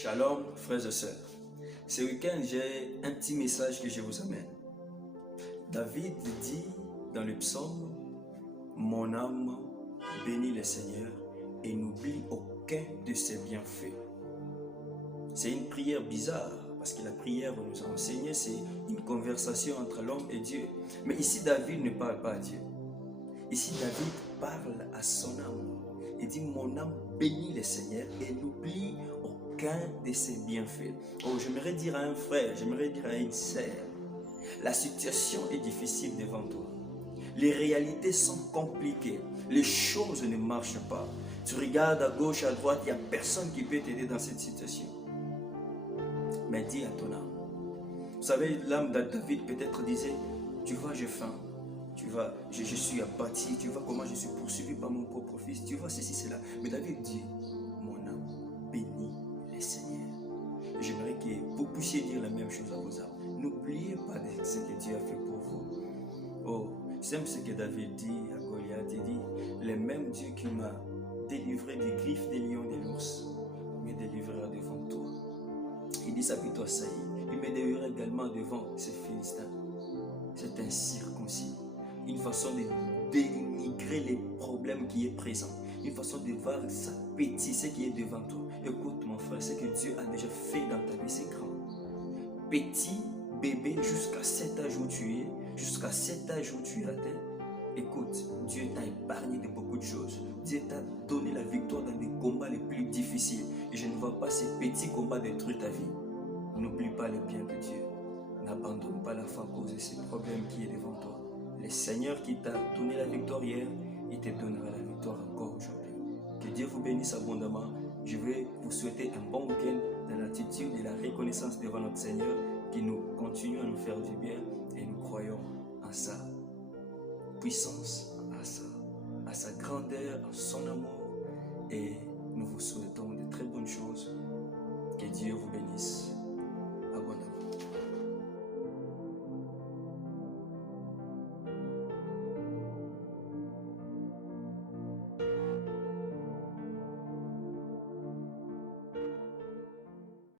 Shalom, frères et sœurs. Ce week-end, j'ai un petit message que je vous amène. David dit dans le psaume, « Mon âme bénit le Seigneur et n'oublie aucun de ses bienfaits. » C'est une prière bizarre, parce que la prière, on nous a enseigné, c'est une conversation entre l'homme et Dieu. Mais ici, David ne parle pas à Dieu. Ici, David parle à son âme. Il dit, mon âme bénit le Seigneur et n'oublie aucun de ses bienfaits. Oh, j'aimerais dire à un frère, j'aimerais dire à une sœur, la situation est difficile devant toi. Les réalités sont compliquées. Les choses ne marchent pas. Tu regardes à gauche, à droite, il n'y a personne qui peut t'aider dans cette situation. Mais dis à ton âme. Vous savez, l'âme de David peut-être disait, tu vois, j'ai faim. Tu vois, je suis abattu. Tu vois comment je suis poursuivi par mon propre fils. Tu vois ceci, cela. Mais David dit, mon âme bénit le Seigneur. J'aimerais que vous puissiez dire la même chose à vos âmes. N'oubliez pas ce que Dieu a fait pour vous. Oh, j'aime ce que David dit à Goliath. Il dit, le même Dieu qui m'a délivré des griffes des lions et de l'ours me délivrera devant toi. Il dit, sa victoire, ça y est. Il me délivrera également devant ces Philistins. C'est un circoncis. Une façon de dénigrer les problèmes qui est présent. Une façon de voir sa petit, ce qui est devant toi. Écoute mon frère, ce que Dieu a déjà fait dans ta vie, c'est grand. Petit, bébé, jusqu'à cet âge où tu es, jusqu'à cet âge où tu es à terre. Écoute, Dieu t'a épargné de beaucoup de choses. Dieu t'a donné la victoire dans des combats les plus difficiles. Et je ne vois pas ces petits combats détruire ta vie. N'oublie pas les biens de Dieu. N'abandonne pas la foi à cause de ces problèmes qui est devant toi. Le Seigneur qui t'a donné la victoire hier, il te donnera la victoire encore aujourd'hui. Que Dieu vous bénisse abondamment. Je vais vous souhaiter un bon week-end dans l'attitude et la reconnaissance devant notre Seigneur, qui nous continue à nous faire du bien et nous croyons en sa puissance, à sa grandeur, en son amour